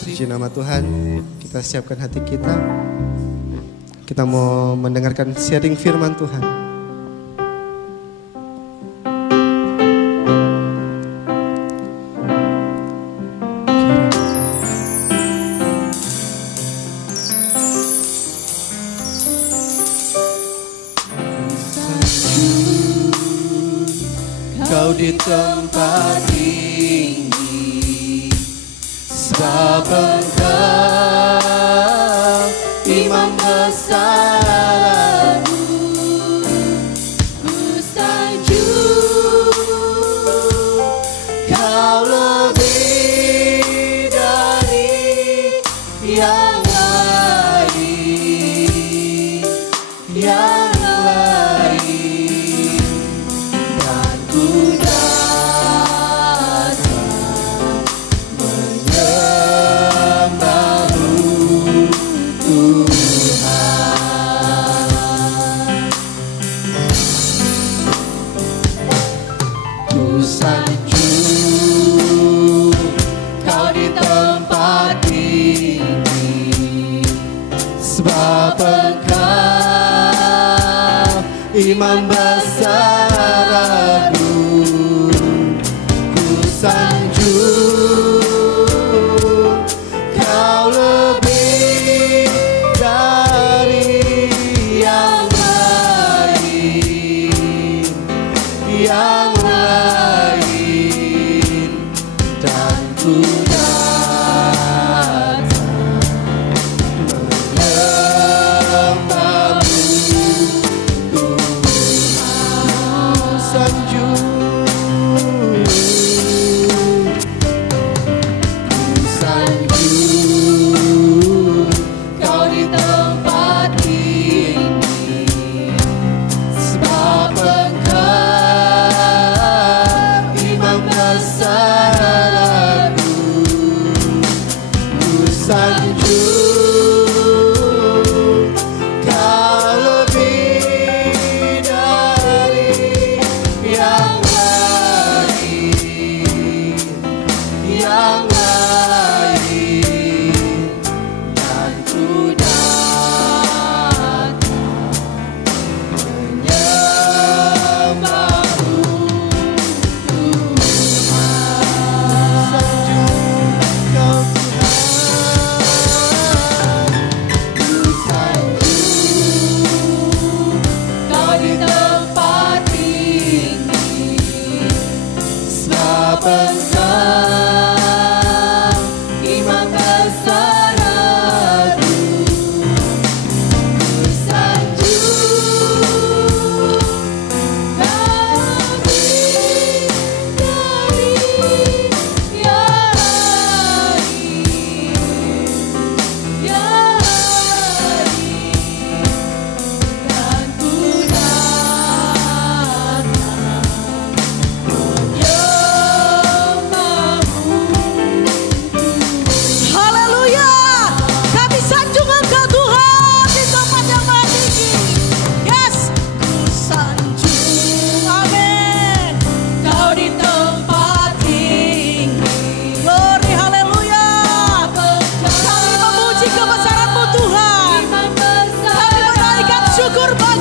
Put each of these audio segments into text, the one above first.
Puji nama Tuhan, kita siapkan hati kita. Kita mau mendengarkan sharing firman Tuhan. Kau di tempat tinggi, sebab Engkau Imam besar aku. Ku sanjung Kau lebih dari yang lain, yang lain, dan ku sanjung Kau di tempat tinggi, sebab Engkau Imam besar agung. Ku sanjung Kau lebih dari yang lain, yang lain, dan ku datang menyembahmu Tuhan. Sanjung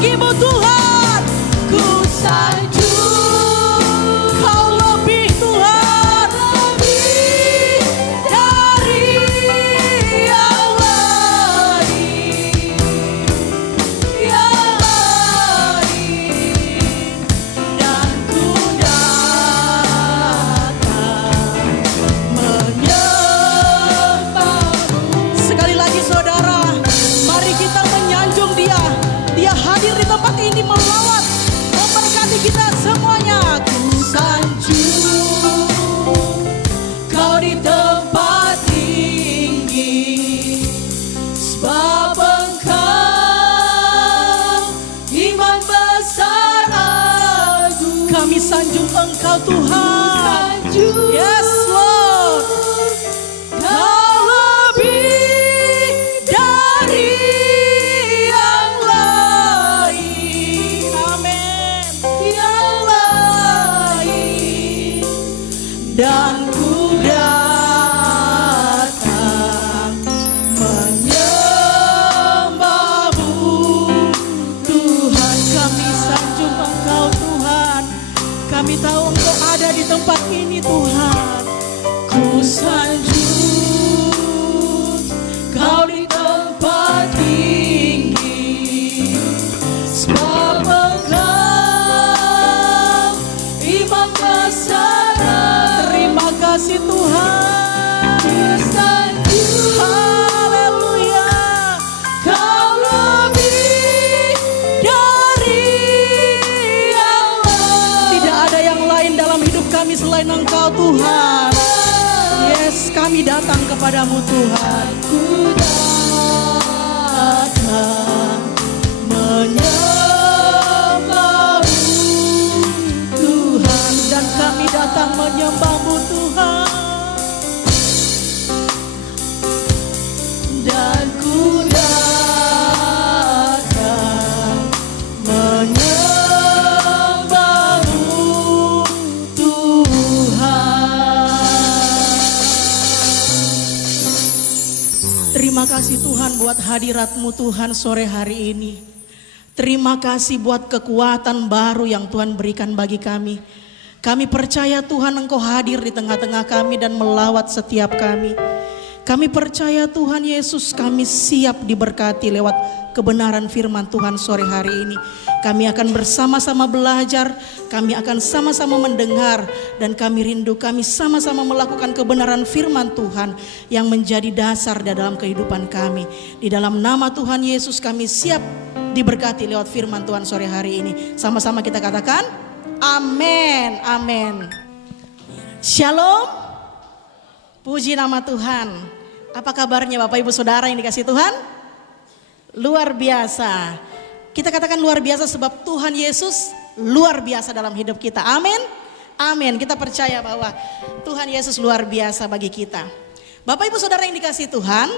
bagimu Tuhan. Ku sanjung, Kau lebih Tuhan, lebih dari yang lain, dan ku datang menyembahmu. Sekali lagi saudara, mari kita menyanjung Dia. Dia hadir di tempat ini melawat, memberkati kita semuanya. Ku sanjung Kau di tempat tinggi, sebab Engkau iman besar agung. Kami sanjung Engkau Tuhan. Yes Lord. Kau lebih dari yang lain. Amin. Yang lain. Dan ku datang menyembahmu Tuhan. Kami sanjung Engkau Tuhan. Kami tahu Engkau ada di tempat ini Tuhan. Ku sanjung Kau di tempat tinggi, sebab Engkau iman besar. Terima kasih Tuhan. Haleluya. Kau lebih dari yang lain. Tidak ada yang lain dalam hidup kami selain Engkau Tuhan. Yes, kami datang kepadamu Tuhan. Ku datang menyembahmu Tuhan, dan kami datang menyembahmu Tuhan. Dan ku datang menyembahmu Tuhan. Terima kasih Tuhan buat hadirat-Mu Tuhan sore hari ini. Terima kasih buat kekuatan baru yang Tuhan berikan bagi kami. Kami percaya Tuhan Engkau hadir di tengah-tengah kami dan melawat setiap kami. Kami percaya Tuhan Yesus, kami siap diberkati lewat kebenaran firman Tuhan sore hari ini. Kami akan bersama-sama belajar, kami akan sama-sama mendengar, dan kami rindu kami sama-sama melakukan kebenaran firman Tuhan yang menjadi dasar di dalam kehidupan kami. Di dalam nama Tuhan Yesus kami siap diberkati lewat firman Tuhan sore hari ini. Sama-sama kita katakan, amin, amin. Shalom, puji nama Tuhan. Apa kabarnya Bapak Ibu Saudara yang dikasihi Tuhan? Luar biasa. Kita katakan luar biasa sebab Tuhan Yesus luar biasa dalam hidup kita. Amin. Amin. Kita percaya bahwa Tuhan Yesus luar biasa bagi kita. Bapak Ibu Saudara yang dikasihi Tuhan,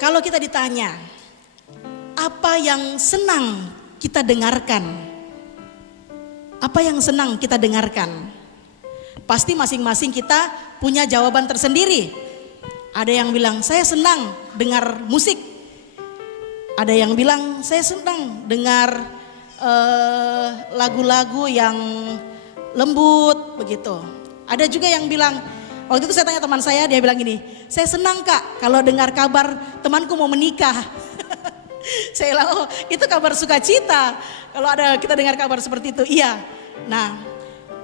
kalau kita ditanya apa yang senang kita dengarkan? Apa yang senang kita dengarkan? Pasti masing-masing kita punya jawaban tersendiri. Ada yang bilang saya senang dengar musik. Ada yang bilang saya senang dengar lagu-lagu yang lembut begitu. Ada juga yang bilang, waktu itu saya tanya teman saya, dia bilang gini, saya senang Kak kalau dengar kabar temanku mau menikah. Saya bilang, oh itu kabar sukacita. Kalau ada kita dengar kabar seperti itu, iya. Nah,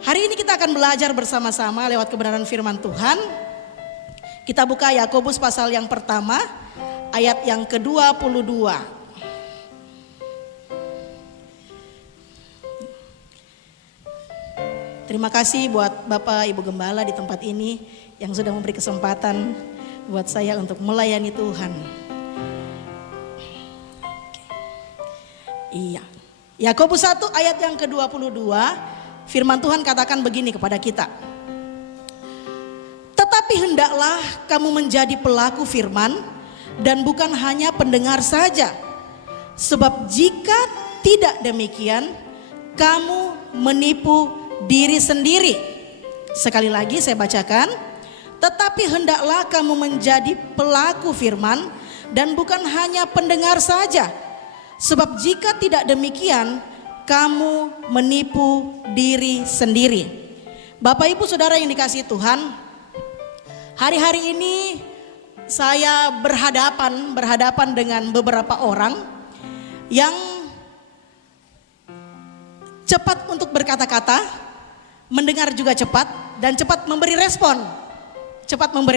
hari ini kita akan belajar bersama-sama lewat kebenaran firman Tuhan. Kita buka Yakobus pasal yang pertama, ayat yang ke-22. Terima kasih buat Bapak Ibu Gembala di tempat ini yang sudah memberi kesempatan buat saya untuk melayani Tuhan. Iya. Yakobus 1 ayat yang ke-22, firman Tuhan katakan begini kepada kita. Tetapi hendaklah kamu menjadi pelaku firman dan bukan hanya pendengar saja. Sebab jika tidak demikian, kamu menipu diri sendiri. Sekali lagi saya bacakan. Tetapi hendaklah kamu menjadi pelaku firman dan bukan hanya pendengar saja. Sebab jika tidak demikian, kamu menipu diri sendiri. Bapak Ibu Saudara yang dikasihi Tuhan, hari-hari ini saya berhadapan dengan beberapa orang yang cepat untuk berkata-kata, mendengar juga cepat, dan cepat memberi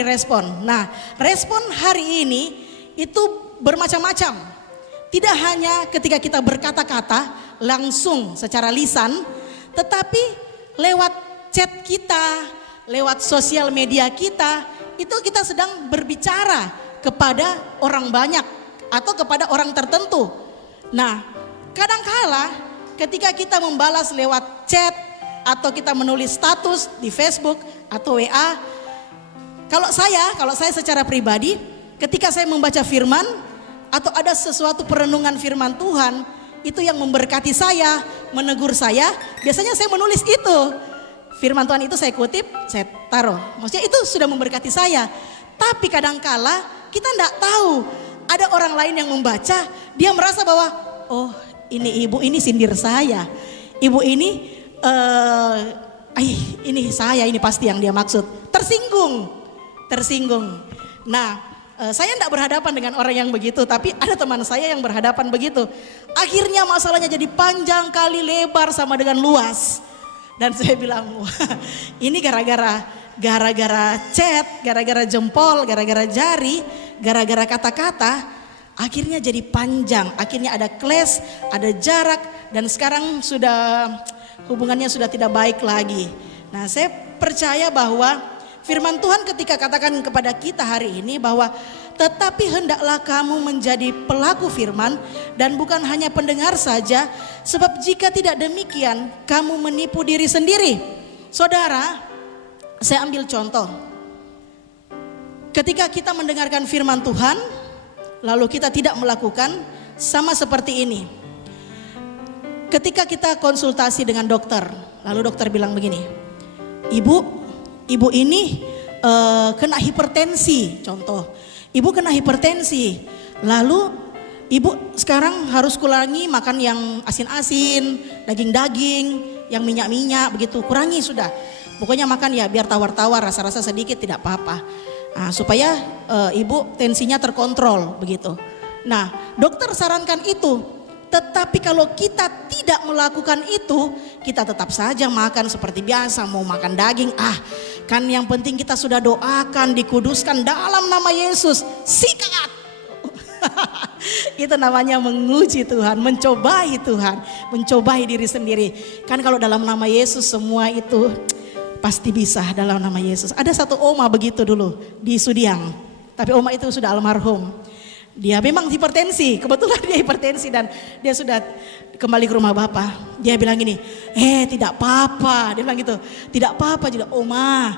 respon. Nah, respon hari ini itu bermacam-macam. Tidak hanya ketika kita berkata-kata langsung secara lisan, tetapi lewat chat kita, lewat sosial media kita, itu kita sedang berbicara kepada orang banyak atau kepada orang tertentu. Nah, kadangkala ketika kita membalas lewat chat atau kita menulis status di Facebook atau WA, kalau saya secara pribadi, ketika saya membaca firman atau ada sesuatu perenungan firman Tuhan, itu yang memberkati saya, menegur saya, biasanya saya menulis itu. Firman Tuhan itu saya kutip, saya taruh. Maksudnya itu sudah memberkati saya. Tapi kadangkala kita tidak tahu, ada orang lain yang membaca, dia merasa bahwa, oh ini ibu ini sindir saya. Ibu ini, ini saya, ini pasti yang dia maksud. Tersinggung. Nah, saya tidak berhadapan dengan orang yang begitu, tapi ada teman saya yang berhadapan begitu. Akhirnya masalahnya jadi panjang kali lebar sama dengan luas. Dan saya bilang, wah, ini gara-gara chat, gara-gara jempol, gara-gara jari, gara-gara kata-kata, akhirnya jadi panjang. Akhirnya ada clash, ada jarak, dan sekarang hubungannya sudah tidak baik lagi. Nah, saya percaya bahwa firman Tuhan ketika katakan kepada kita hari ini bahwa tetapi hendaklah kamu menjadi pelaku firman dan bukan hanya pendengar saja, sebab jika tidak demikian kamu menipu diri sendiri. Saudara, saya ambil contoh. Ketika kita mendengarkan firman Tuhan lalu kita tidak melakukan, sama seperti ini. Ketika kita konsultasi dengan dokter, lalu dokter bilang begini, Ibu ini kena hipertensi, contoh. Ibu kena hipertensi, lalu ibu sekarang harus kurangi makan yang asin-asin, daging-daging, yang minyak-minyak begitu, kurangi sudah. Pokoknya makan ya biar tawar-tawar, rasa-rasa sedikit tidak apa-apa. Nah, supaya ibu tensinya terkontrol begitu. Nah, dokter sarankan itu. Tetapi kalau kita tidak melakukan itu, kita tetap saja makan seperti biasa, mau makan daging, kan yang penting kita sudah doakan, dikuduskan dalam nama Yesus, sikat. Itu namanya menguji Tuhan, mencobai Tuhan, mencobai diri sendiri. Kan kalau dalam nama Yesus semua itu pasti bisa dalam nama Yesus. Ada satu oma begitu dulu di Sudiang, tapi oma itu sudah almarhum. Dia memang hipertensi, kebetulan dia hipertensi dan dia sudah kembali ke rumah bapak. Dia bilang gini, tidak apa-apa, dia bilang gitu, tidak apa-apa juga oma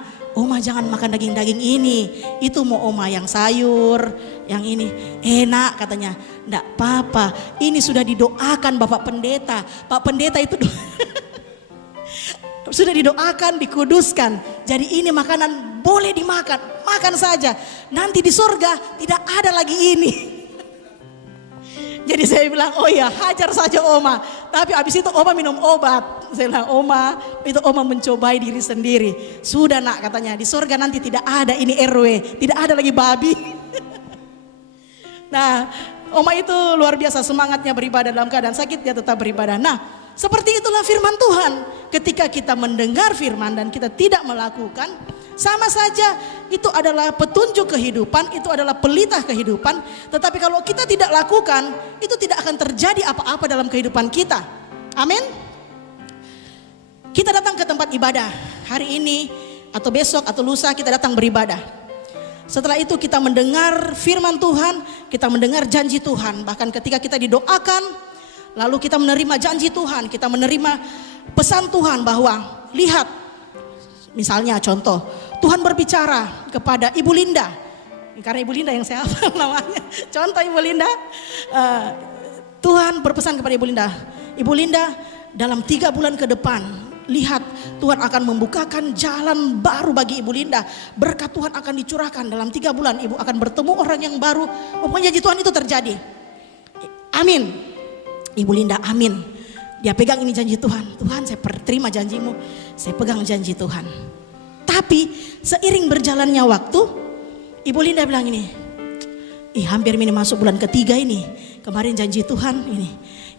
jangan makan daging-daging ini, itu mau oma yang sayur, yang ini enak katanya. Enggak apa-apa, ini sudah didoakan Bapak Pendeta itu sudah didoakan, dikuduskan. Jadi ini makanan boleh dimakan, makan saja. Nanti di surga tidak ada lagi ini. Jadi saya bilang, oh ya hajar saja oma. Tapi habis itu oma minum obat. Saya bilang, oma mencobai diri sendiri. Sudah nak katanya, di surga nanti tidak ada ini RW, tidak ada lagi babi. Nah, oma itu luar biasa semangatnya beribadah, dalam keadaan sakit dia tetap beribadah. Nah, seperti itulah firman Tuhan. Ketika kita mendengar firman dan kita tidak melakukan, sama saja itu adalah petunjuk kehidupan, itu adalah pelita kehidupan. Tetapi kalau kita tidak lakukan, itu tidak akan terjadi apa-apa dalam kehidupan kita. Amin. Kita datang ke tempat ibadah hari ini atau besok atau lusa, kita datang beribadah. Setelah itu kita mendengar firman Tuhan, kita mendengar janji Tuhan. Bahkan ketika kita didoakan, lalu kita menerima janji Tuhan, kita menerima pesan Tuhan bahwa lihat, misalnya contoh, Tuhan berbicara kepada Ibu Linda, karena Ibu Linda yang saya hafal namanya, contoh Ibu Linda, Tuhan berpesan kepada Ibu Linda dalam 3 bulan ke depan, lihat Tuhan akan membukakan jalan baru bagi Ibu Linda, berkat Tuhan akan dicurahkan dalam 3 bulan, Ibu akan bertemu orang yang baru, pokoknya janji Tuhan itu terjadi. Amin. Ibu Linda, amin. Dia pegang ini janji Tuhan. Tuhan, saya terima janjimu. Saya pegang janji Tuhan. Tapi seiring berjalannya waktu, Ibu Linda bilang ini, hampir ini masuk bulan ketiga ini. Kemarin janji Tuhan ini.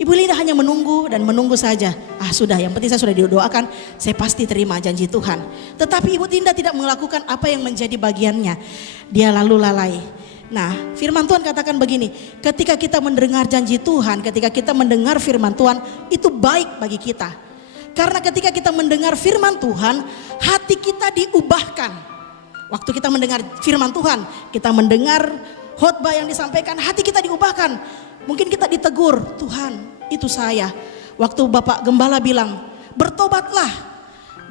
Ibu Linda hanya menunggu dan menunggu saja. Sudah, yang penting saya sudah didoakan, saya pasti terima janji Tuhan. Tetapi Ibu Linda tidak melakukan apa yang menjadi bagiannya. Dia lalu lalai. Nah, firman Tuhan katakan begini, ketika kita mendengar janji Tuhan, ketika kita mendengar firman Tuhan, itu baik bagi kita. Karena ketika kita mendengar firman Tuhan, hati kita diubahkan. Waktu kita mendengar firman Tuhan, kita mendengar khotbah yang disampaikan, hati kita diubahkan. Mungkin kita ditegur, Tuhan, itu saya. Waktu Bapak Gembala bilang, bertobatlah,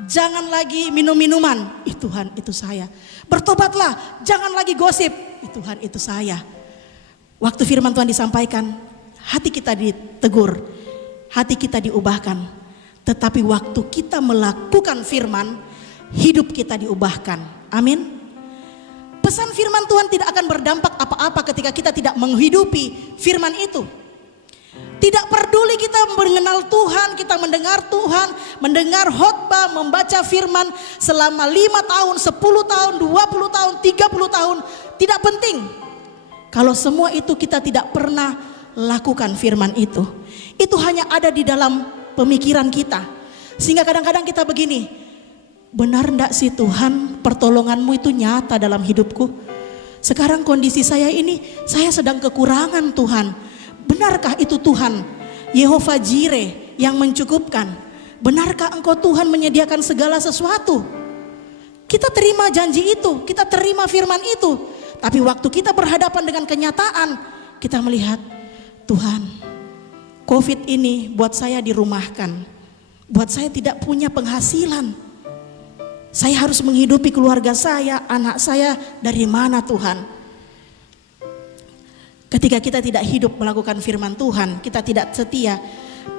jangan lagi minum-minuman. Tuhan, itu saya. Bertobatlah, jangan lagi gosip. Tuhan, itu saya. Waktu firman Tuhan disampaikan, hati kita ditegur, hati kita diubahkan. Tetapi waktu kita melakukan firman, hidup kita diubahkan. Amin. Pesan firman Tuhan tidak akan berdampak apa-apa ketika kita tidak menghidupi firman itu. Tidak peduli kita mengenal Tuhan, kita mendengar Tuhan, mendengar khotbah, membaca firman selama 5 tahun, 10 tahun, 20 tahun, 30 tahun. Tidak penting. Kalau semua itu kita tidak pernah lakukan firman itu. Itu hanya ada di dalam pemikiran kita. Sehingga kadang-kadang kita begini, benar enggak sih Tuhan, pertolonganmu itu nyata dalam hidupku? Sekarang kondisi saya ini, saya sedang kekurangan Tuhan. Benarkah itu Tuhan, Yehova Jireh yang mencukupkan? Benarkah Engkau Tuhan menyediakan segala sesuatu? Kita terima janji itu, kita terima firman itu. Tapi waktu kita berhadapan dengan kenyataan, kita melihat, Tuhan, COVID ini buat saya dirumahkan. Buat saya tidak punya penghasilan. Saya harus menghidupi keluarga saya, anak saya, dari mana Tuhan? Ketika kita tidak hidup melakukan firman Tuhan, kita tidak setia,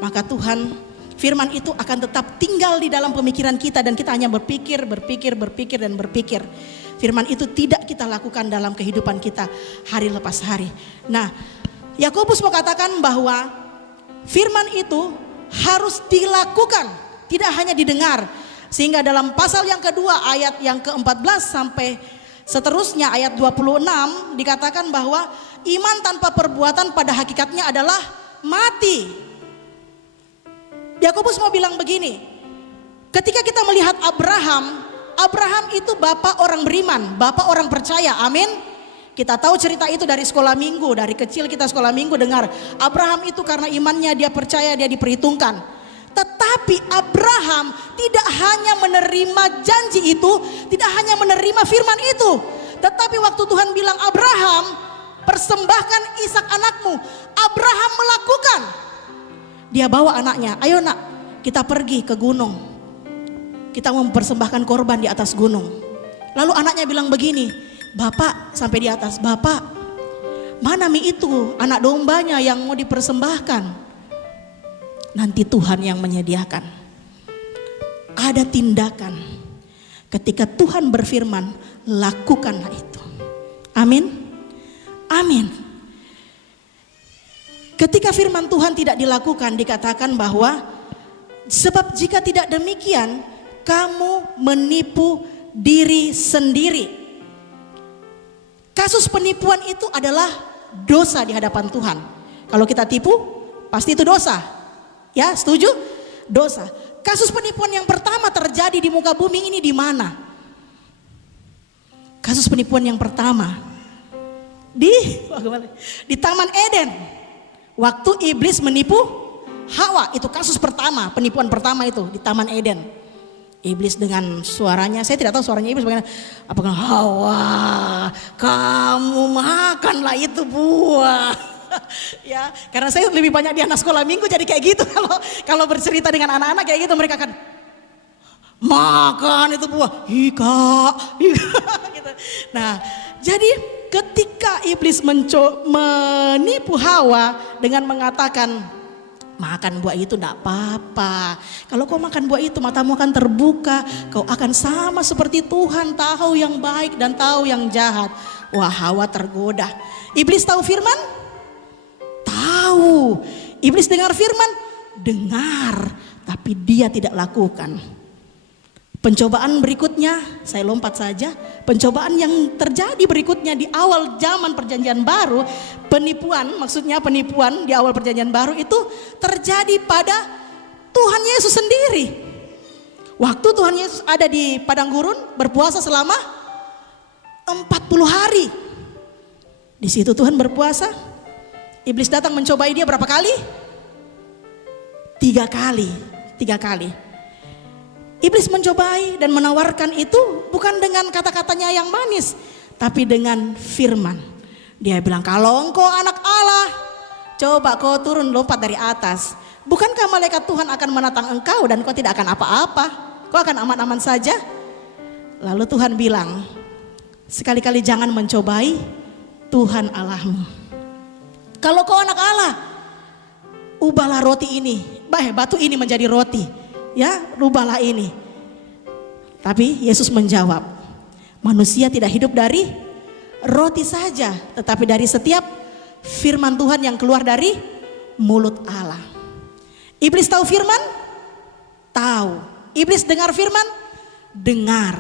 maka Tuhan, firman itu akan tetap tinggal di dalam pemikiran kita dan kita hanya berpikir. Firman itu tidak kita lakukan dalam kehidupan kita hari lepas hari. Nah, Yakobus mau katakan bahwa firman itu harus dilakukan, tidak hanya didengar. Sehingga dalam pasal yang kedua ayat yang ke-14 sampai seterusnya ayat 26 dikatakan bahwa iman tanpa perbuatan pada hakikatnya adalah mati. Yakobus mau bilang begini, ketika kita melihat Abraham itu bapak orang beriman, bapak orang percaya, amin. Kita tahu cerita itu dari sekolah minggu, dari kecil kita sekolah minggu dengar Abraham itu karena imannya dia percaya, dia diperhitungkan. Tetapi Abraham tidak hanya menerima janji itu, tidak hanya menerima firman itu, tetapi waktu Tuhan bilang Abraham, persembahkan Ishak anakmu, Abraham melakukan. Dia bawa anaknya, ayo nak, kita pergi ke gunung, kita mau mempersembahkan korban di atas gunung. Lalu anaknya bilang begini, Bapak, sampai di atas, Bapak, mana mie itu, anak dombanya yang mau dipersembahkan? Nanti Tuhan yang menyediakan. Ada tindakan. Ketika Tuhan berfirman, lakukanlah itu. Amin. Amin. Ketika firman Tuhan tidak dilakukan, dikatakan bahwa sebab jika tidak demikian, kamu menipu diri sendiri. Kasus penipuan itu adalah dosa di hadapan Tuhan. Kalau kita tipu, pasti itu dosa. Ya, setuju? Dosa. Kasus penipuan yang pertama terjadi di muka bumi ini di mana? Kasus penipuan yang pertama di Taman Eden. Waktu iblis menipu Hawa, itu kasus pertama, penipuan pertama itu di Taman Eden. Iblis dengan suaranya, saya tidak tahu suaranya iblis bagaimana. Apakah Hawa, kamu makanlah itu buah. Ya, karena saya lebih banyak di anak sekolah minggu jadi kayak gitu. Kalau bercerita dengan anak-anak kayak gitu, mereka akan makan itu buah, ika gitu. Nah, jadi ketika iblis menipu Hawa dengan mengatakan, makan buah itu tidak apa-apa. Kalau kau makan buah itu matamu akan terbuka, kau akan sama seperti Tuhan, tahu yang baik dan tahu yang jahat. Wah, Hawa tergoda. Iblis tahu firman? Tahu. Iblis dengar firman, dengar, tapi dia tidak lakukan. Pencobaan berikutnya, saya lompat saja. Pencobaan yang terjadi berikutnya di awal zaman perjanjian baru, penipuan, maksudnya penipuan di awal perjanjian baru itu terjadi pada Tuhan Yesus sendiri. Waktu Tuhan Yesus ada di padang gurun berpuasa selama 40 hari. Di situ Tuhan berpuasa. Iblis datang mencobai dia berapa kali? 3 kali. 3 kali. Iblis mencobai dan menawarkan itu bukan dengan kata-katanya yang manis, tapi dengan firman. Dia bilang, kalau engkau anak Allah, coba kau turun lompat dari atas. Bukankah malaikat Tuhan akan menatang engkau dan kau tidak akan apa-apa? Kau akan aman-aman saja. Lalu Tuhan bilang, sekali-kali jangan mencobai Tuhan Allahmu. Kalau kau anak Allah, ubahlah roti ini, batu ini menjadi roti. Ya, rubahlah ini. Tapi Yesus menjawab, manusia tidak hidup dari roti saja, tetapi dari setiap firman Tuhan yang keluar dari mulut Allah. Iblis tahu firman? Tahu. Iblis dengar firman? Dengar.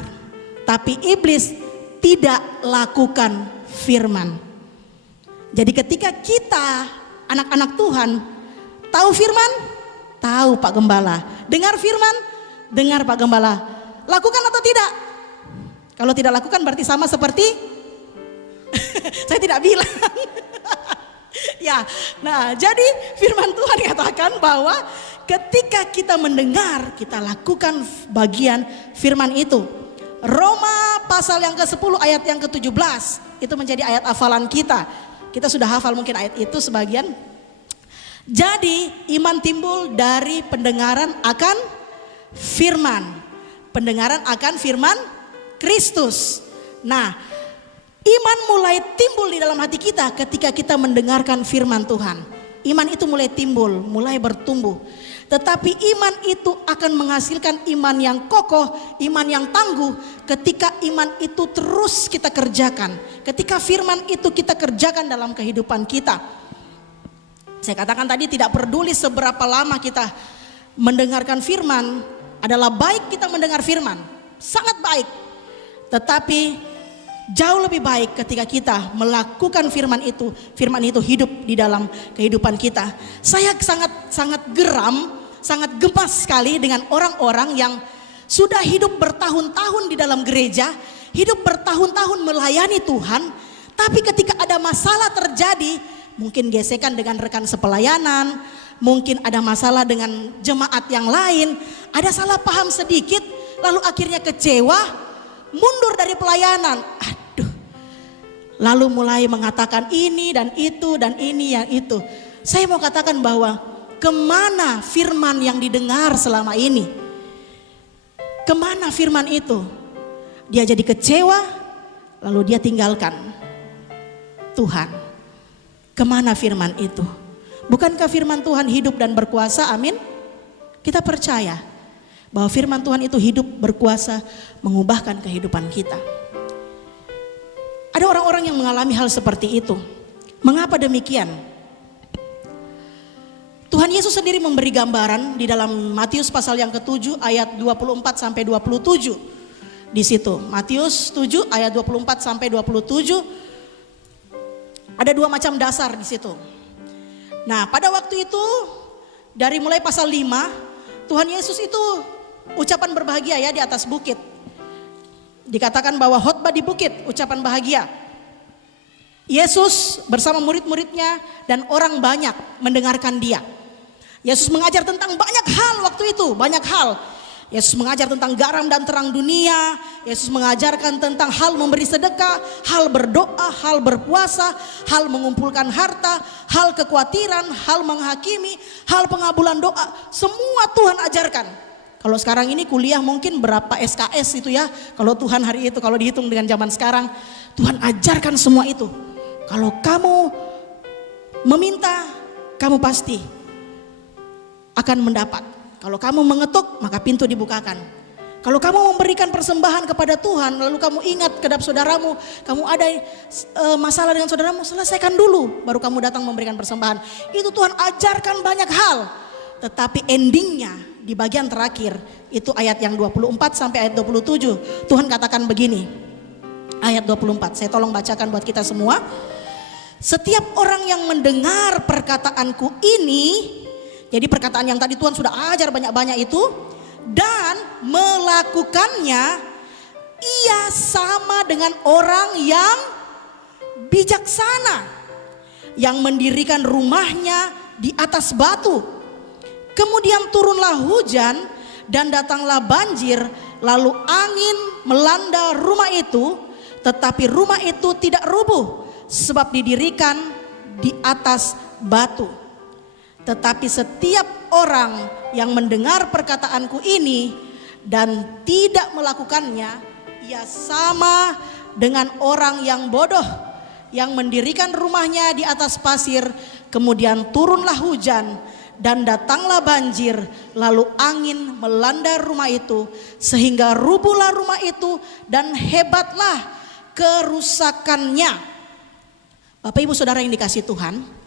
Tapi iblis tidak lakukan firman. Jadi ketika kita anak-anak Tuhan tahu firman, tahu Pak Gembala. Dengar firman, dengar Pak Gembala. Lakukan atau tidak? Kalau tidak lakukan berarti sama seperti saya tidak bilang. Ya, nah jadi firman Tuhan katakan bahwa ketika kita mendengar, kita lakukan bagian firman itu. Roma pasal yang ke-10 ayat yang ke-17 itu menjadi ayat hafalan kita. Kita sudah hafal mungkin ayat itu sebagian. Jadi iman timbul dari pendengaran akan firman. Pendengaran akan firman Kristus. Nah, iman mulai timbul di dalam hati kita ketika kita mendengarkan firman Tuhan. Iman itu mulai timbul, mulai bertumbuh. Tetapi iman itu akan menghasilkan iman yang kokoh, iman yang tangguh ketika iman itu terus kita kerjakan. Ketika firman itu kita kerjakan dalam kehidupan kita. Saya katakan tadi tidak peduli seberapa lama kita mendengarkan firman, adalah baik kita mendengar firman, sangat baik. Tetapi jauh lebih baik ketika kita melakukan firman itu hidup di dalam kehidupan kita. Saya sangat geram, sangat gemas sekali dengan orang-orang yang sudah hidup bertahun-tahun di dalam gereja, hidup bertahun-tahun melayani Tuhan, tapi ketika ada masalah terjadi, mungkin gesekan dengan rekan sepelayanan, mungkin ada masalah dengan jemaat yang lain, ada salah paham sedikit, lalu akhirnya kecewa, mundur dari pelayanan. Aduh, lalu mulai mengatakan ini dan itu dan ini yang itu. Saya mau katakan bahwa kemana firman yang didengar selama ini? Kemana firman itu? Dia jadi kecewa, lalu dia tinggalkan Tuhan. Kemana firman itu? Bukankah firman Tuhan hidup dan berkuasa? Amin. Kita percaya bahwa firman Tuhan itu hidup, berkuasa, mengubahkan kehidupan kita. Ada orang-orang yang mengalami hal seperti itu. Mengapa demikian? Tuhan Yesus sendiri memberi gambaran di dalam Matius pasal yang ke-7 ayat 24 sampai 27. Di situ Matius 7 ayat 24 sampai 27. Ada 2 macam dasar di situ. Nah, pada waktu itu dari mulai pasal 5, Tuhan Yesus itu ucapan berbahagia ya di atas bukit. Dikatakan bahwa khotbah di bukit, ucapan bahagia. Yesus bersama murid-muridnya dan orang banyak mendengarkan dia. Yesus mengajar tentang banyak hal waktu itu, banyak hal. Yesus mengajar tentang garam dan terang dunia. Yesus mengajarkan tentang hal memberi sedekah, hal berdoa, hal berpuasa, hal mengumpulkan harta, hal kekhawatiran, hal menghakimi, hal pengabulan doa. Semua Tuhan ajarkan. Kalau sekarang ini kuliah mungkin berapa SKS itu ya. Kalau Tuhan hari itu, kalau dihitung dengan zaman sekarang, Tuhan ajarkan semua itu. Kalau kamu meminta, kamu pasti akan mendapat. Kalau kamu mengetuk, maka pintu dibukakan. Kalau kamu memberikan persembahan kepada Tuhan, lalu kamu ingat kedap saudaramu, kamu ada masalah dengan saudaramu, selesaikan dulu, baru kamu datang memberikan persembahan. Itu Tuhan ajarkan banyak hal. Tetapi endingnya di bagian terakhir, itu ayat yang 24 sampai ayat 27. Tuhan katakan begini, ayat 24, saya tolong bacakan buat kita semua. Setiap orang yang mendengar perkataanku ini, jadi perkataan yang tadi Tuhan sudah ajar banyak-banyak itu, dan melakukannya, ia sama dengan orang yang bijaksana yang mendirikan rumahnya di atas batu. Kemudian turunlah hujan dan datanglah banjir, lalu angin melanda rumah itu, tetapi rumah itu tidak rubuh sebab didirikan di atas batu. Tetapi setiap orang yang mendengar perkataanku ini dan tidak melakukannya, ia sama dengan orang yang bodoh yang mendirikan rumahnya di atas pasir. Kemudian turunlah hujan dan datanglah banjir, lalu angin melanda rumah itu sehingga rubuhlah rumah itu dan hebatlah kerusakannya. Bapak Ibu Saudara yang dikasihi Tuhan,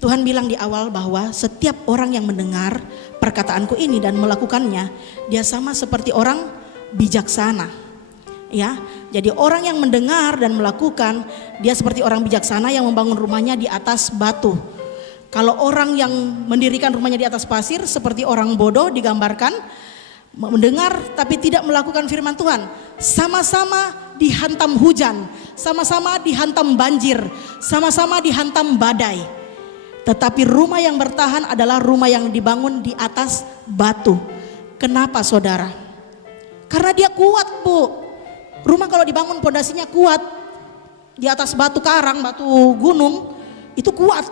Tuhan bilang di awal bahwa setiap orang yang mendengar perkataanku ini dan melakukannya, dia sama seperti orang bijaksana. Ya, jadi orang yang mendengar dan melakukan, dia seperti orang bijaksana yang membangun rumahnya di atas batu. Kalau orang yang mendirikan rumahnya di atas pasir, seperti orang bodoh digambarkan, mendengar tapi tidak melakukan firman Tuhan. Sama-sama dihantam hujan, sama-sama dihantam banjir, sama-sama dihantam badai. Tetapi rumah yang bertahan adalah rumah yang dibangun di atas batu. Kenapa saudara? Karena dia kuat, Bu. Rumah kalau dibangun pondasinya kuat, di atas batu karang, batu gunung, itu kuat.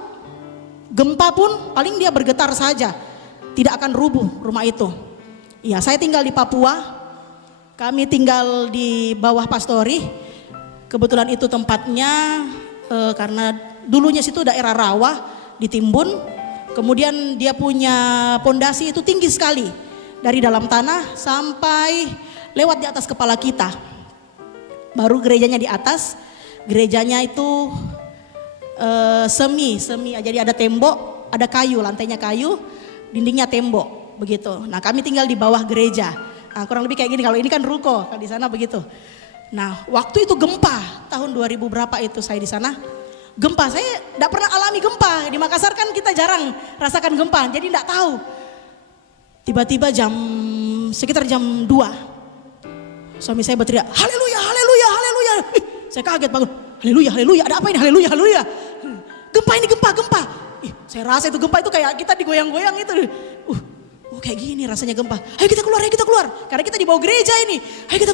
Gempa pun paling dia bergetar saja, tidak akan rubuh rumah itu. Ya, saya tinggal di Papua, kami tinggal di bawah Pastori. Kebetulan itu tempatnya karena dulunya situ daerah rawa, ditimbun, kemudian dia punya pondasi itu tinggi sekali, dari dalam tanah sampai lewat di atas kepala kita. Baru gerejanya di atas, gerejanya itu semi, jadi ada tembok, ada kayu, lantainya kayu, dindingnya tembok, begitu. Nah kami tinggal di bawah gereja, nah, kurang lebih kayak gini. Kalau ini kan ruko, kalau di sana begitu. Nah waktu itu gempa, tahun 2000 berapa itu saya di sana. Gempa, saya tidak pernah alami gempa. Di Makassar kan kita jarang rasakan gempa, jadi tidak tahu. Tiba-tiba sekitar jam 2, suami saya berteriak, haleluya, haleluya, haleluya. Saya kaget bangun, haleluya, haleluya, ada apa ini, haleluya, haleluya. Gempa ini, gempa. Saya rasa itu gempa itu kayak kita digoyang-goyang itu. Kayak gini rasanya gempa. Ayo kita keluar, karena kita di bawah gereja ini. Ayo kita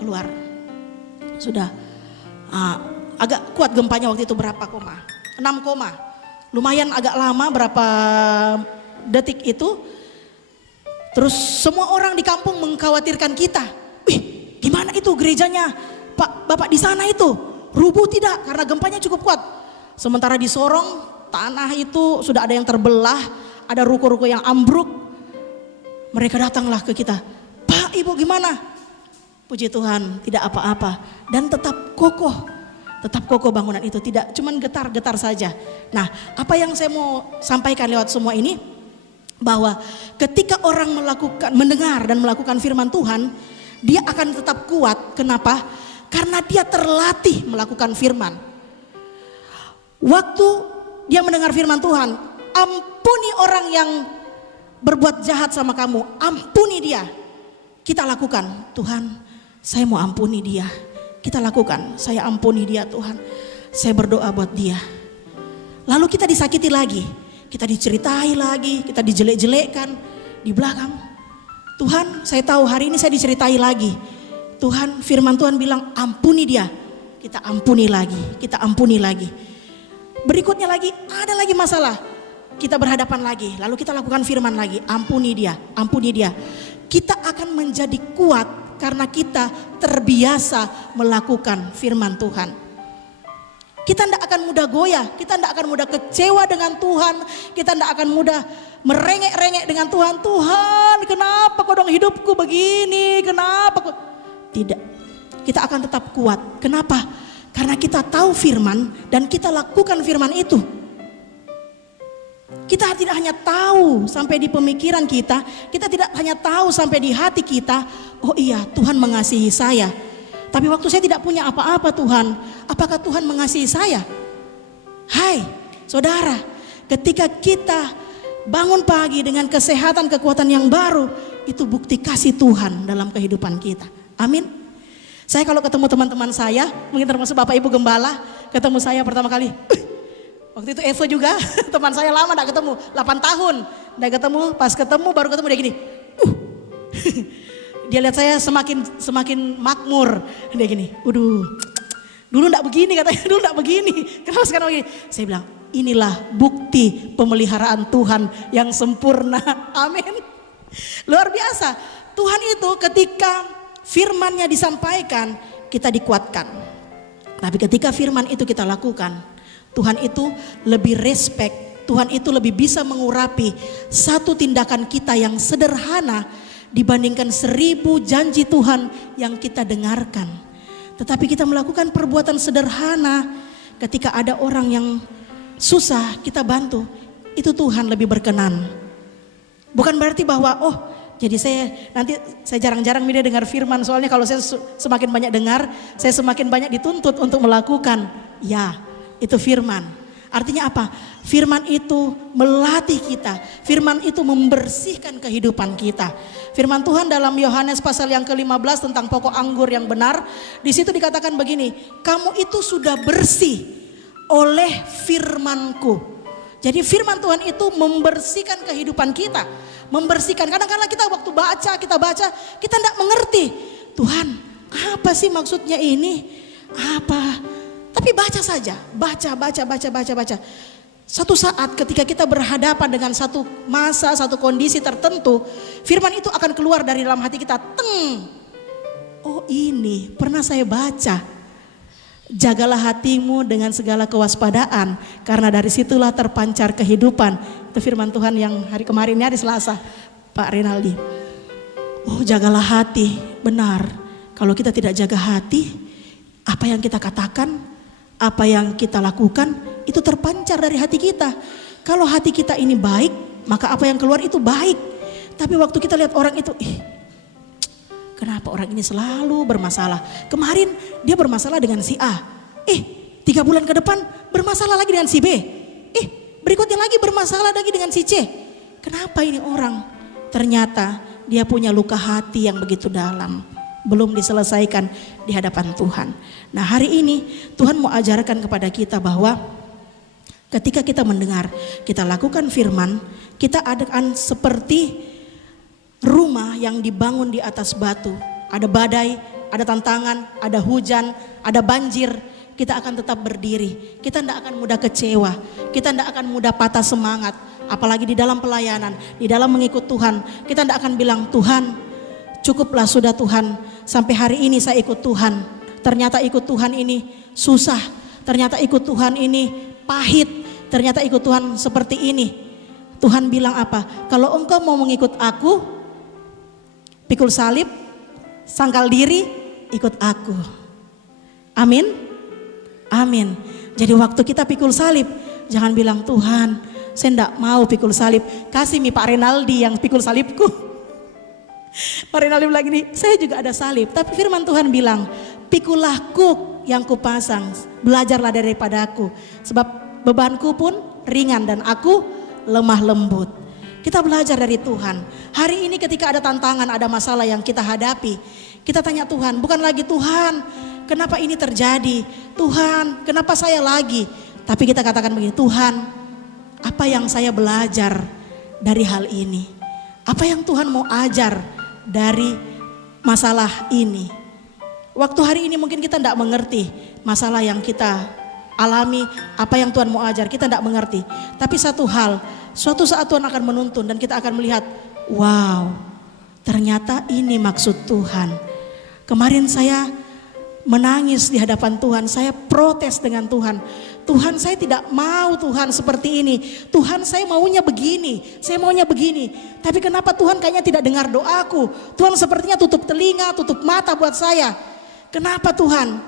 keluar. Sudah. Agak kuat gempanya waktu itu, berapa koma? 6 koma. Lumayan agak lama, berapa detik itu. Terus semua orang di kampung mengkhawatirkan kita. Gimana itu gerejanya Pak, Bapak di sana itu? Rubuh tidak? Karena gempanya cukup kuat. Sementara di Sorong, tanah itu sudah ada yang terbelah, ada ruko-ruko yang ambruk. Mereka datanglah ke kita. Pak, Ibu gimana? Puji Tuhan, tidak apa-apa. Dan tetap kokoh bangunan itu, tidak cuman getar-getar saja. Nah, apa yang saya mau sampaikan lewat semua ini, bahwa ketika orang mendengar dan melakukan firman Tuhan, dia akan tetap kuat. Kenapa? Karena dia terlatih melakukan firman. Waktu dia mendengar firman Tuhan, ampuni orang yang berbuat jahat sama kamu, ampuni dia. Kita lakukan, Tuhan, saya mau ampuni dia. Kita lakukan, saya ampuni dia Tuhan, saya berdoa buat dia. Lalu kita disakiti lagi, kita diceritai lagi, kita dijelek-jelekkan di belakang. Tuhan, saya tahu hari ini saya diceritai lagi. Tuhan, firman Tuhan bilang ampuni dia. Kita ampuni lagi. Berikutnya lagi, ada lagi masalah. Kita berhadapan lagi, lalu kita lakukan firman lagi, ampuni dia. Kita akan menjadi kuat karena kita terbiasa melakukan firman Tuhan. Kita tidak akan mudah goyah, kita tidak akan mudah kecewa dengan Tuhan, kita tidak akan mudah merengek-rengek dengan Tuhan. Tuhan, kenapa kok dong hidupku begini? Kenapa kok? Tidak. Kita akan tetap kuat. Kenapa? Karena kita tahu firman dan kita lakukan firman itu. Kita tidak hanya tahu sampai di pemikiran kita tidak hanya tahu sampai di hati kita, oh iya Tuhan mengasihi saya. Tapi waktu saya tidak punya apa-apa Tuhan, apakah Tuhan mengasihi saya? Hai saudara, ketika kita bangun pagi dengan kesehatan, kekuatan yang baru, itu bukti kasih Tuhan dalam kehidupan kita. Amin. Saya kalau ketemu teman-teman saya, mungkin termasuk Bapak Ibu Gembala, ketemu saya pertama kali, waktu itu Evo juga, teman saya lama gak ketemu, 8 tahun gak ketemu, pas ketemu baru ketemu dia gini. Dia lihat saya semakin makmur, dia gini, dulu gak begini katanya, dulu gak begini, kenapa sekarang begini? Saya bilang, inilah bukti pemeliharaan Tuhan yang sempurna, amin. Luar biasa, Tuhan itu ketika firman-Nya disampaikan, kita dikuatkan. Tapi ketika firman itu kita lakukan, Tuhan itu lebih respect, Tuhan itu lebih bisa mengurapi satu tindakan kita yang sederhana dibandingkan 1000 janji Tuhan yang kita dengarkan. Tetapi kita melakukan perbuatan sederhana ketika ada orang yang susah kita bantu, itu Tuhan lebih berkenan. Bukan berarti bahwa jadi saya jarang-jarang dengar firman, soalnya kalau saya semakin banyak dengar, saya semakin banyak dituntut untuk melakukan. Ya, itu firman. Artinya apa? Firman itu melatih kita. Firman itu membersihkan kehidupan kita. Firman Tuhan dalam Yohanes pasal yang ke-15 tentang pokok anggur yang benar. Di situ dikatakan begini, kamu itu sudah bersih oleh firman-Ku. Jadi firman Tuhan itu membersihkan kehidupan kita. Membersihkan, kadang-kadang kita waktu kita baca, kita tidak mengerti. Tuhan, apa sih maksudnya ini? Apa? Tapi baca saja, baca. Satu saat ketika kita berhadapan dengan satu masa, satu kondisi tertentu, firman itu akan keluar dari dalam hati kita. Oh ini pernah saya baca. Jagalah hatimu dengan segala kewaspadaan, karena dari situlah terpancar kehidupan. Itu firman Tuhan yang hari kemarin, hari Selasa, Pak Rinaldi. Oh jagalah hati, benar. Kalau kita tidak jaga hati, apa yang kita katakan, apa yang kita lakukan, itu terpancar dari hati kita. Kalau hati kita ini baik, maka apa yang keluar itu baik. Tapi waktu kita lihat orang itu, kenapa orang ini selalu bermasalah? Kemarin dia bermasalah dengan si A. 3 bulan ke depan bermasalah lagi dengan si B. Berikutnya lagi bermasalah lagi dengan si C. Kenapa ini orang? Ternyata dia punya luka hati yang begitu dalam, belum diselesaikan di hadapan Tuhan. Nah hari ini Tuhan mau ajarkan kepada kita bahwa ketika kita mendengar, kita lakukan firman, kita akan seperti rumah yang dibangun di atas batu. Ada badai, ada tantangan, ada hujan, ada banjir, kita akan tetap berdiri. Kita tidak akan mudah kecewa, kita tidak akan mudah patah semangat. Apalagi di dalam pelayanan, di dalam mengikut Tuhan, kita tidak akan bilang, Tuhan cukuplah sudah Tuhan, sampai hari ini saya ikut Tuhan. Ternyata ikut Tuhan ini susah, ternyata ikut Tuhan ini pahit, ternyata ikut Tuhan seperti ini. Tuhan bilang apa? Kalau engkau mau mengikut aku, pikul salib, sangkal diri, ikut aku. Amin. Amin. Jadi waktu kita pikul salib, jangan bilang, Tuhan saya enggak mau pikul salib, kasih Pak Renaldi yang pikul salibku. Pak Renaldi bilang gini, saya juga ada salib, tapi firman Tuhan bilang, pikulah kuk yang kupasang, belajarlah daripadaku, sebab bebanku pun ringan dan aku lemah lembut. Kita belajar dari Tuhan. Hari ini ketika ada tantangan, ada masalah yang kita hadapi, kita tanya Tuhan, bukan lagi Tuhan kenapa ini terjadi, Tuhan kenapa saya lagi, tapi kita katakan begini, Tuhan apa yang saya belajar dari hal ini, apa yang Tuhan mau ajar dari masalah ini. Waktu hari ini mungkin kita tidak mengerti masalah yang kita alami, apa yang Tuhan mau ajar, kita tidak mengerti. Tapi satu hal, suatu saat Tuhan akan menuntun dan kita akan melihat, wow, ternyata ini maksud Tuhan. Kemarin saya menangis di hadapan Tuhan. Saya protes dengan Tuhan. Tuhan, saya tidak mau Tuhan seperti ini. Tuhan, saya maunya begini. Saya maunya begini. Tapi kenapa Tuhan kayaknya tidak dengar doaku? Tuhan sepertinya tutup telinga, tutup mata buat saya. Kenapa Tuhan?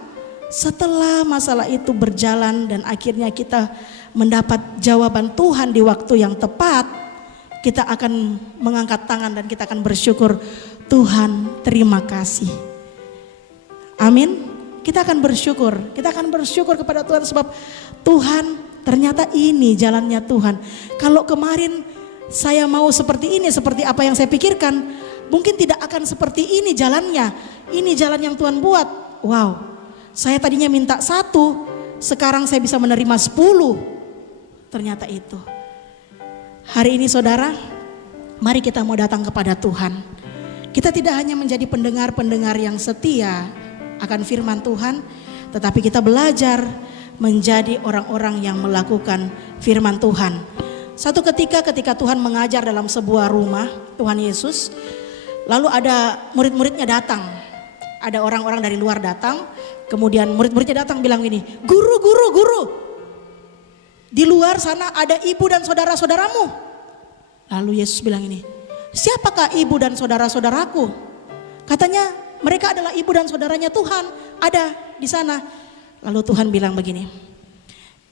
Setelah masalah itu berjalan dan akhirnya kita mendapat jawaban Tuhan di waktu yang tepat, kita akan mengangkat tangan dan kita akan bersyukur. Tuhan, terima kasih. Amin. Kita akan bersyukur. Kita akan bersyukur kepada Tuhan sebab Tuhan ternyata ini jalannya Tuhan. Kalau kemarin saya mau seperti ini, seperti apa yang saya pikirkan, mungkin tidak akan seperti ini jalannya. Ini jalan yang Tuhan buat. Wow. Saya tadinya minta 1, sekarang saya bisa menerima 10. Ternyata itu. Hari ini saudara, mari kita mau datang kepada Tuhan. Kita tidak hanya menjadi pendengar-pendengar yang setia akan firman Tuhan, tetapi kita belajar menjadi orang-orang yang melakukan firman Tuhan. Satu ketika Tuhan mengajar dalam sebuah rumah, Tuhan Yesus, lalu ada murid-muridnya datang. Ada orang-orang dari luar datang, kemudian murid-muridnya datang bilang gini, guru, di luar sana ada ibu dan saudara-saudaramu. Lalu Yesus bilang ini, siapakah ibu dan saudara-saudaraku? Katanya mereka adalah ibu dan saudaranya Tuhan, ada di sana. Lalu Tuhan bilang begini,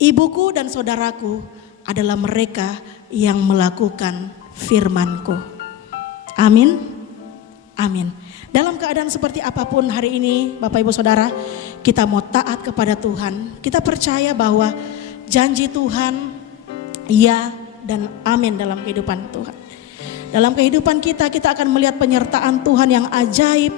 ibuku dan saudaraku adalah mereka yang melakukan firman-Ku. Amin, amin. Dalam keadaan seperti apapun hari ini Bapak Ibu Saudara, kita mau taat kepada Tuhan. Kita percaya bahwa janji Tuhan ya dan amin dalam kehidupan Tuhan. Dalam kehidupan kita akan melihat penyertaan Tuhan yang ajaib,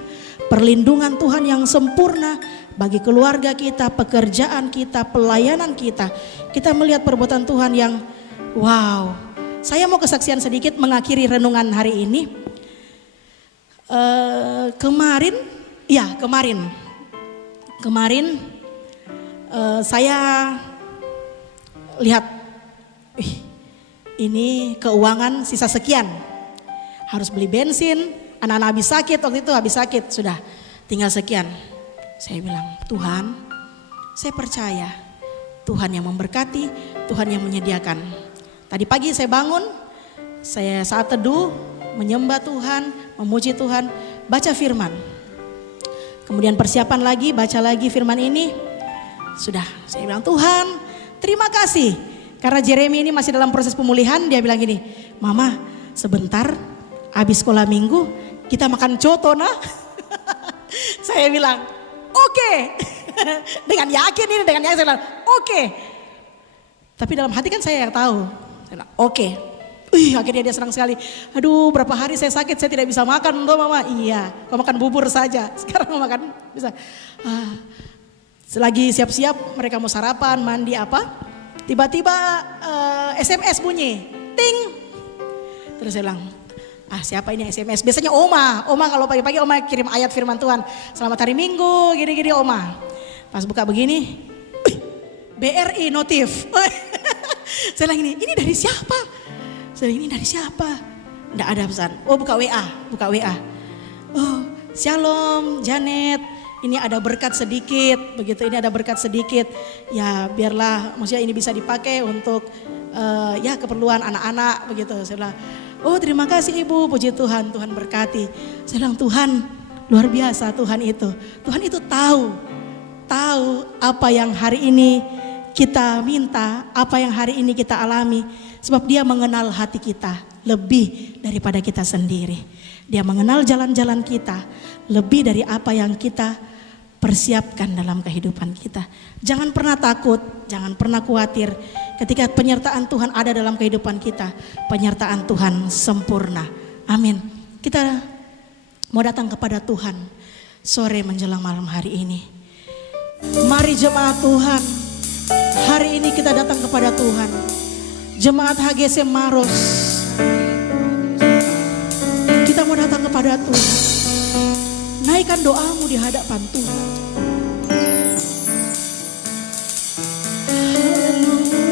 perlindungan Tuhan yang sempurna bagi keluarga kita, pekerjaan kita, pelayanan kita. Kita melihat perbuatan Tuhan yang wow. Saya mau kesaksian sedikit mengakhiri renungan hari ini. Kemarin saya lihat ini keuangan sisa sekian, harus beli bensin, anak-anak habis sakit, waktu itu habis sakit sudah tinggal sekian. Saya bilang, Tuhan, saya percaya Tuhan yang memberkati, Tuhan yang menyediakan. Tadi pagi saya bangun, saya saat teduh menyembah Tuhan, memuji Tuhan, baca firman. Kemudian persiapan lagi, baca lagi firman ini. Sudah, saya bilang, Tuhan, terima kasih. Karena Jeremy ini masih dalam proses pemulihan, dia bilang gini, Mama, sebentar habis sekolah minggu kita makan coto nah. Saya bilang, oke. Dengan yakin saya bilang, oke. Tapi dalam hati kan saya yang tahu. Saya bilang, oke. Akhirnya dia senang sekali. Aduh, berapa hari saya sakit, saya tidak bisa makan tuh Mama. Iya, kau makan bubur saja. Sekarang mau makan bisa. Selagi siap-siap mereka mau sarapan, mandi apa. Tiba-tiba SMS bunyi. Ting. Terus saya bilang, siapa ini SMS? Biasanya Oma kalau pagi-pagi Oma kirim ayat firman Tuhan. Selamat hari Minggu, gini-gini Oma. Pas buka begini, BRI notif. Saya bilang ini dari siapa? Saya bilang, ini dari siapa? Nggak ada pesan. Oh, buka WA. Oh, Shalom Janet, ini ada berkat sedikit, begitu, ini ada berkat sedikit. Ya biarlah, maksudnya ini bisa dipakai untuk ya keperluan anak-anak, begitu. Saya bilang, oh terima kasih Ibu, puji Tuhan, Tuhan berkati. Saya bilang, Tuhan luar biasa, Tuhan itu tahu apa yang hari ini kita minta, apa yang hari ini kita alami. Sebab dia mengenal hati kita lebih daripada kita sendiri. Dia mengenal jalan-jalan kita lebih dari apa yang kita persiapkan dalam kehidupan kita. Jangan pernah takut, jangan pernah khawatir. Ketika penyertaan Tuhan ada dalam kehidupan kita, penyertaan Tuhan sempurna. Amin. Kita mau datang kepada Tuhan sore menjelang malam hari ini. Mari jemaat Tuhan, hari ini kita datang kepada Tuhan. Jemaat HGC Maros, kita mau datang kepada Tuhan. Naikkan doamu di hadapan Tuhan. Haleluya.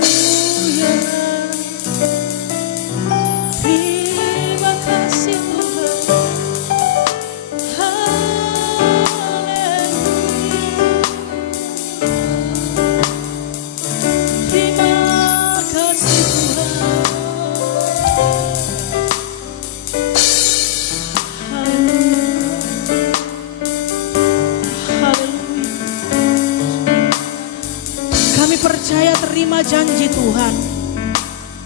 Terima kasih Tuhan. Haleluya. terima janji Tuhan.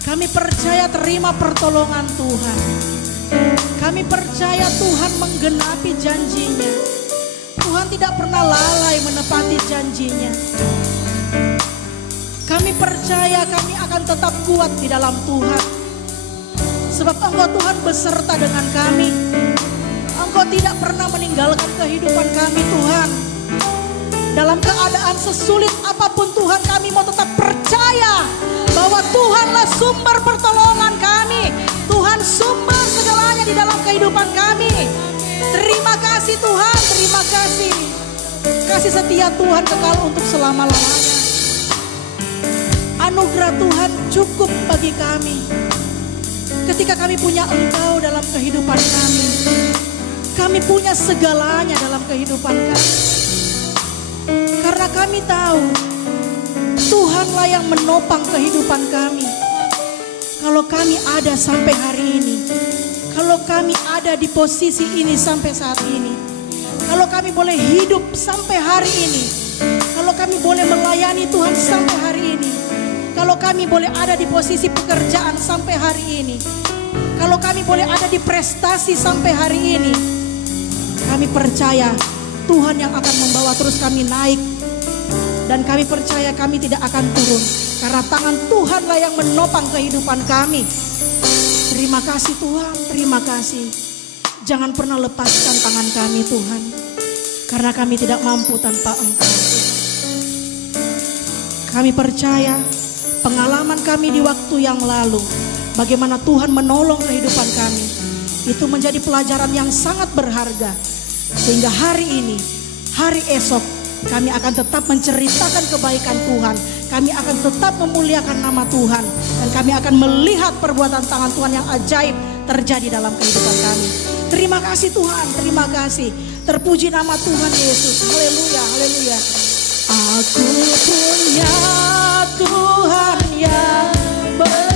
Kami percaya terima pertolongan Tuhan. Kami percaya Tuhan menggenapi janjinya. Tuhan tidak pernah lalai menepati janjinya. Kami percaya kami akan tetap kuat di dalam Tuhan. Sebab Engkau Tuhan beserta dengan kami. Engkau tidak pernah meninggalkan kehidupan kami Tuhan. Dalam keadaan sesulit apapun Tuhan, kami mau tetap percaya bahwa Tuhanlah sumber pertolongan kami. Tuhan sumber segalanya di dalam kehidupan kami. Terima kasih Tuhan, terima kasih. Kasih setia Tuhan kekal untuk selama-lamanya. Anugerah Tuhan cukup bagi kami. Ketika kami punya Engkau dalam kehidupan kami, kami punya segalanya dalam kehidupan kami. Karena kami tahu Tuhanlah yang menopang kehidupan kami. Kalau kami ada sampai hari ini, kalau kami ada di posisi ini sampai saat ini, kalau kami boleh hidup sampai hari ini, kalau kami boleh melayani Tuhan sampai hari ini, kalau kami boleh ada di posisi pekerjaan sampai hari ini, kalau kami boleh ada di prestasi sampai hari ini, kami percaya Tuhan yang akan membawa terus kami naik. Dan kami percaya kami tidak akan turun. Karena tangan Tuhanlah yang menopang kehidupan kami. Terima kasih Tuhan, terima kasih. Jangan pernah lepaskan tangan kami Tuhan. Karena kami tidak mampu tanpa Engkau. Kami percaya pengalaman kami di waktu yang lalu, bagaimana Tuhan menolong kehidupan kami, itu menjadi pelajaran yang sangat berharga. Sehingga hari ini, hari esok, kami akan tetap menceritakan kebaikan Tuhan. Kami akan tetap memuliakan nama Tuhan. Dan kami akan melihat perbuatan tangan Tuhan yang ajaib terjadi dalam kehidupan kami. Terima kasih Tuhan, terima kasih. Terpuji nama Tuhan Yesus. Haleluya, haleluya. Aku punya Tuhan yang